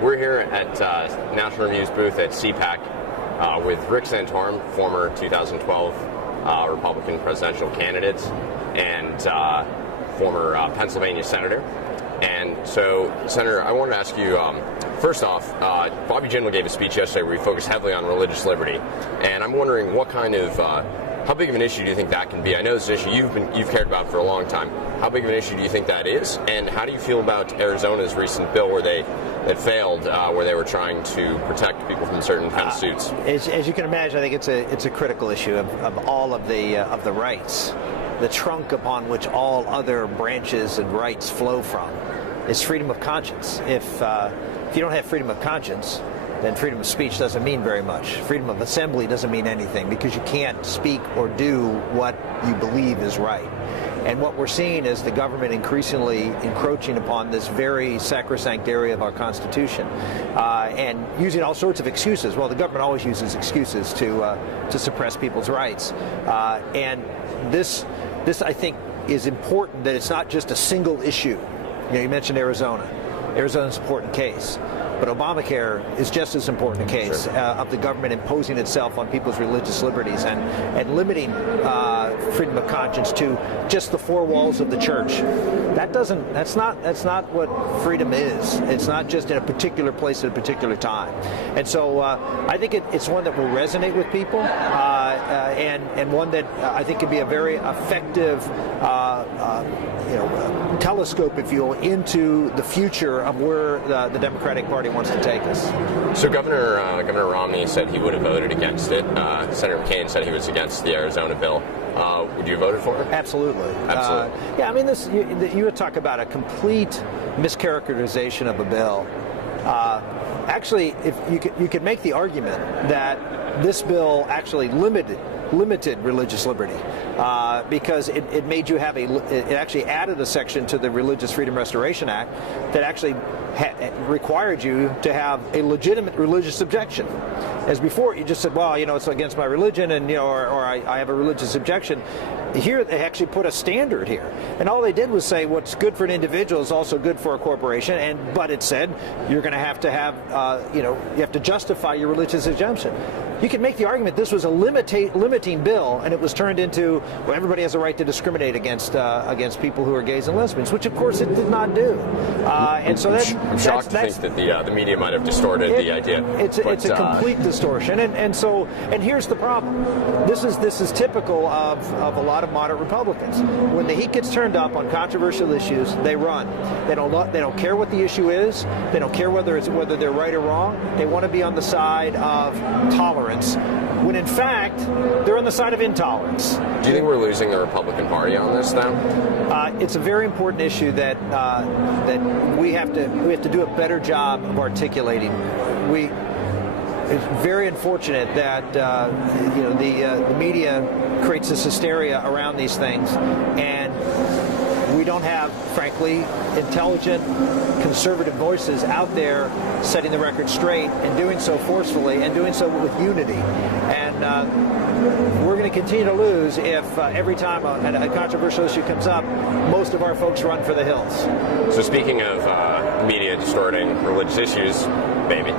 We're here at National Review's booth at CPAC with Rick Santorum, former 2012 Republican presidential candidate and former Pennsylvania senator. And so, Senator, I wanted to ask you, first off, Bobby Jindal gave a speech yesterday where he focused heavily on religious liberty. And I'm wondering what kind of, how big of an issue do you think that can be? I know this is an issue you've cared about for a long time. How big of an issue do you think that is? And how do you feel about Arizona's recent bill where that failed, where they were trying to protect people from certain kind of suits? As you can imagine, I think it's a critical issue of all of the rights. The trunk upon which all other branches and rights flow from is freedom of conscience. If you don't have freedom of conscience, then freedom of speech doesn't mean very much. Freedom of assembly doesn't mean anything because you can't speak or do what you believe is right. And what we're seeing is the government increasingly encroaching upon this very sacrosanct area of our Constitution and using all sorts of excuses. Well, the government always uses excuses to suppress people's rights. And this, I think, is important that it's not just a single issue. You mentioned Arizona. Arizona's an important case. But Obamacare is just as important a case of the government imposing itself on people's religious liberties and limiting freedom of conscience to just the four walls of the church. That's not what freedom is. It's not just in a particular place at a particular time. And so I think it's one that will resonate with people and one that I think can be a very effective telescope, if you will, into the future of where the Democratic Party wants to take us. So Governor Romney said he would have voted against it. Senator McCain said he was against the Arizona bill. Would you have voted for it? Absolutely. Absolutely. Yeah, I mean, you would talk about a complete mischaracterization of a bill. Actually, if you could make the argument that this bill actually limited religious liberty because it made you have it actually added a section to the Religious Freedom Restoration Act that actually required you to have a legitimate religious objection. As before, you just said, well, it's against my religion, and or I have a religious objection. Here, they actually put a standard here, and all they did was say what's good for an individual is also good for a corporation. But it said you're going to have you have to justify your religious exemption. You can make the argument this was a limiting bill, and it was turned into, well, everybody has a right to discriminate against people who are gays and lesbians, which of course it did not do. And so I'm shocked to think that the media might have distorted the idea. It's a complete distortion, and here's the problem. This is typical of a lot of moderate Republicans. When the heat gets turned up on controversial issues, they run. They don't care what the issue is. They don't care whether they're right or wrong. They want to be on the side of tolerance, when in fact they're on the side of intolerance. Do you think we're losing the Republican Party on this, though? It's a very important issue that we have to do a better job of articulating. It's very unfortunate that the media creates this hysteria around these things, and we don't have, frankly, intelligent, conservative voices out there setting the record straight and doing so forcefully and doing so with unity. And we're going to continue to lose if every time a controversial issue comes up, most of our folks run for the hills. So speaking of media distorting religious issues, maybe,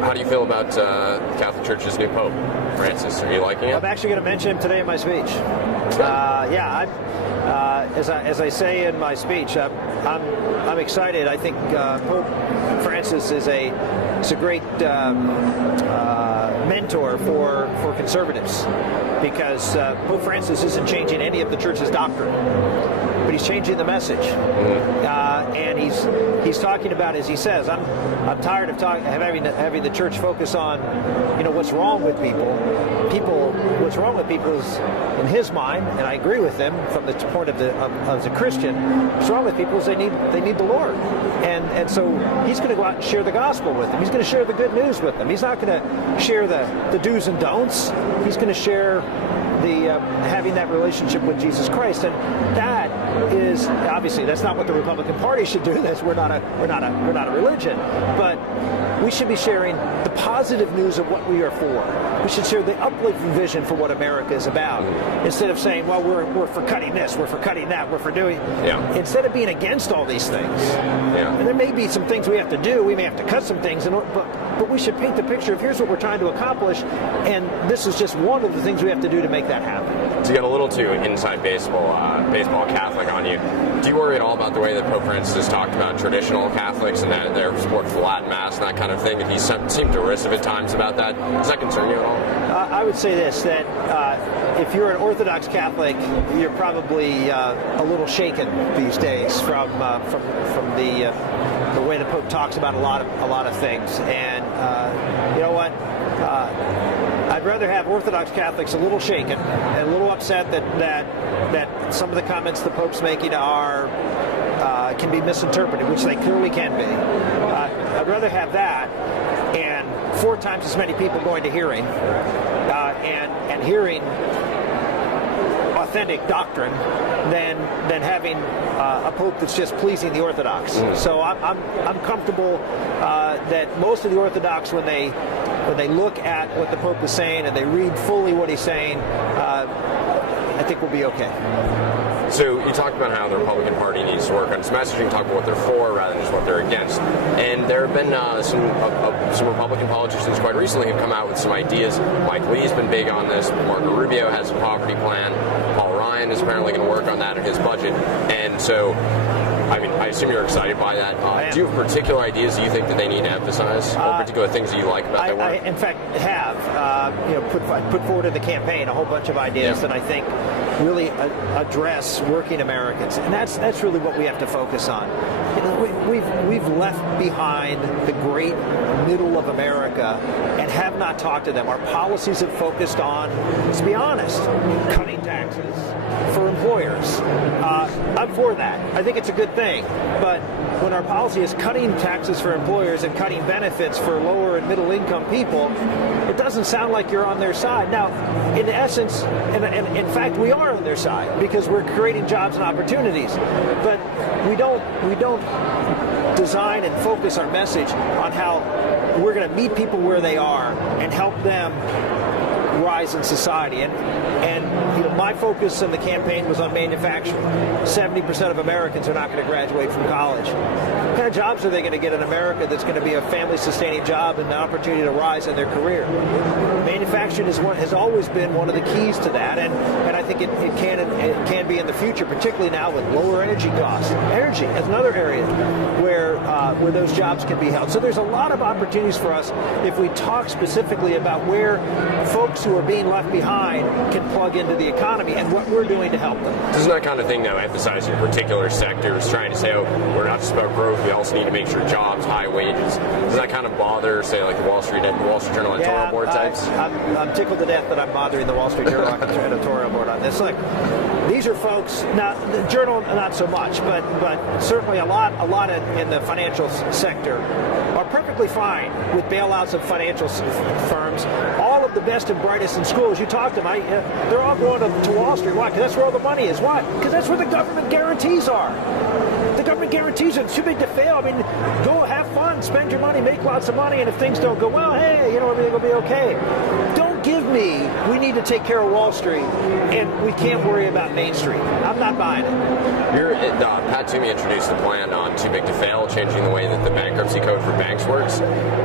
how do you feel about the Catholic Church's new Pope, Francis? Are you liking it? I'm actually going to mention him today in my speech. As I say in my speech, I'm excited. I think Pope Francis is a great mentor for conservatives, because Pope Francis isn't changing any of the Church's doctrine, but he's changing the message. And he's talking about, as he says, I'm tired of having the Church focus on what's wrong with people. What's wrong with people is, in his mind, and I agree with him from the point of as a Christian, what's wrong with people is they need the Lord, and so he's going to go out and share the gospel with them. He's going to share the good news with them. He's not going to share the do's and don'ts. He's going to share the having that relationship with Jesus Christ, and that is obviously that's not what the Republican Party should do. We're not a religion, but we should be sharing the positive news of what we are for. We should share the uplifting vision for what America is about, instead of saying, well, we're for cutting this, we're for cutting that, we're for doing. Yeah. Instead of being against all these things, and there may be some things we have to do. We may have to cut some things, but we should paint the picture of here's what we're trying to accomplish, and this is just one of the things we have to do to make that happen. To get a little too inside baseball Catholic on you, do you worry at all about the way that Pope Francis has talked about traditional Catholics and their support for the Latin Mass and that kind of thing? And he seemed derisive at times about that. Does that concern you at all? I would say this, that if you're an Orthodox Catholic, you're probably a little shaken these days from the way the Pope talks about a lot of things. And you know what? I'd rather have Orthodox Catholics a little shaken and a little upset that some of the comments the Pope's making can be misinterpreted, which they clearly can be. I'd rather have that and 4 times as many people going to hearing and hearing authentic doctrine than having a Pope that's just pleasing the Orthodox. So I'm comfortable that most of the Orthodox, when they look at what the Pope is saying and they read fully what he's saying, I think we'll be okay. So you talked about how the Republican Party needs to work on its messaging, talk about what they're for rather than just what they're against. And there have been some Republican politicians quite recently who've come out with some ideas. Mike Lee's been big on this. Marco Rubio has a poverty plan. Paul Ryan is apparently going to work on that in his budget. And so, I mean, I assume you're excited by that. Do you have particular ideas that you think that they need to emphasize, or particular things that you like about their work? I in fact, have put forward in the campaign a whole bunch of ideas that I think really address working Americans, and that's really what we have to focus on. You know, we've left behind the great middle of America and have not talked to them. Our policies have focused on, let's be honest, cutting taxes for employers. I'm for that. I think it's a good thing. But when our policy is cutting taxes for employers and cutting benefits for lower and middle income people, it doesn't sound like you're on their side. Now, in essence, and in fact, we are on their side because we're creating jobs and opportunities. But we don't design and focus our message on how we're going to meet people where they are and help them rise in society. And you know, my focus in the campaign was on manufacturing. 70% of Americans are not going to graduate from college. What kind of jobs are they going to get in America that's going to be a family-sustaining job and an opportunity to rise in their career? Manufacturing has always been one of the keys to that, and I think it can be in the future, particularly now with lower energy costs. Energy is another area where those jobs can be held. So there's a lot of opportunities for us if we talk specifically about where folks who are being left behind can plug into the economy and what we're doing to help them. Doesn't that kind of thing, though, emphasize your particular sectors, trying to say, oh, we're not just about growth, we also need to make sure jobs, high wages. Does that kind of bother, say, like the Wall Street Journal editorial board types? I'm tickled to death that I'm bothering the Wall Street Journal editorial board on this. Look, these are folks, not the Journal, not so much, but certainly a lot in the financial sector are perfectly fine with bailouts of financial firms. All of the best and brightest in schools, you talk to them, they're all going to Wall Street. Why? Because that's where all the money is. Why? Because that's where the government guarantees are. The government guarantees are too big to fail. I mean, go have fun, spend your money, make lots of money, and if things don't go well, hey, everything will be okay. Don't give me, we need to take care of Wall Street, and we can't worry about Main Street. I'm not buying it. Pat Toomey introduced the plan on Too Big to Fail, changing the way that the bankruptcy code for banks works.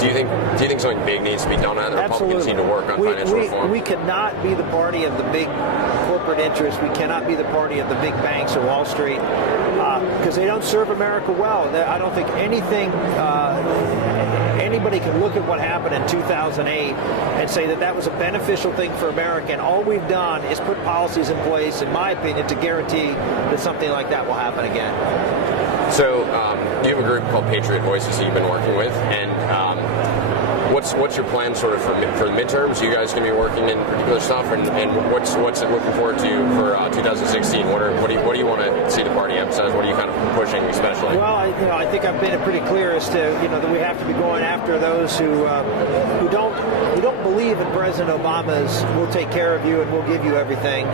Do you think something big needs to be done? The Republicans need to work on financial reform. We cannot be the party of the big corporate interests. We cannot be the party of the big banks or Wall Street because they don't serve America well. I don't think anybody can look at what happened in 2008 and say that was a beneficial thing for America, and all we've done is put policies in place, in my opinion, to guarantee that something like that will happen again. So you have a group called Patriot Voices that you've been working with, and what's your plan sort of for the midterms? You guys going to be working in particular stuff, and what's it looking forward to for 2016? What do you want to see the party emphasize? What are you kind of pushing especially? Well, I think I've made it pretty clear as to that we have to be going after those who don't believe in President Obama's "we'll take care of you and we'll give you everything,"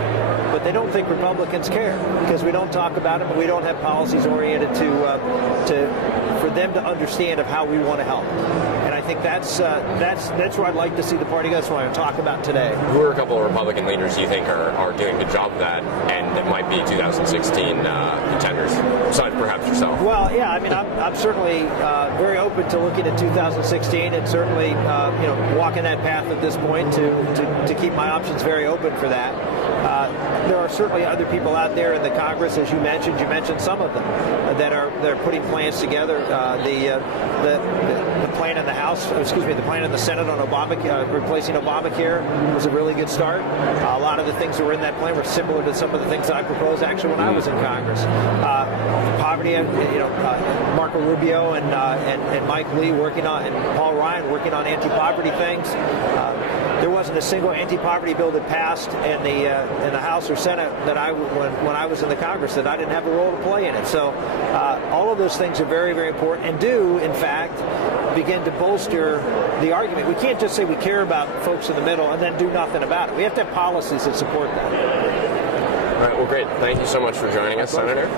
but they don't think Republicans care because we don't talk about them. We don't have policies oriented for them to understand of how we want to help. And I think that's where I'd like to see the party go. That's what I'm talking about today. Who are a couple of Republican leaders you think are doing a good job of that, and that might be 2016 contenders, besides perhaps yourself? Well, yeah, I mean, I'm certainly very open to looking at 2016, and certainly walking that path at this point to keep my options very open for that. There are certainly other people out there in the Congress, as you mentioned. You mentioned some of them that are putting plans together. The plan in the House, the plan in the Senate on replacing Obamacare was a really good start. A lot of the things that were in that plan were similar to some of the things that I proposed actually when I was in Congress. Poverty, Marco Rubio and Mike Lee working on, and Paul Ryan working on anti-poverty things. There wasn't a single anti-poverty bill that passed in the House or Senate that when I was in the Congress that I didn't have a role to play in it. So all of those things are very, very important and do, in fact, begin to bolster the argument. We can't just say we care about folks in the middle and then do nothing about it. We have to have policies that support that. All right. Well, great. Thank you so much for joining us, Senator.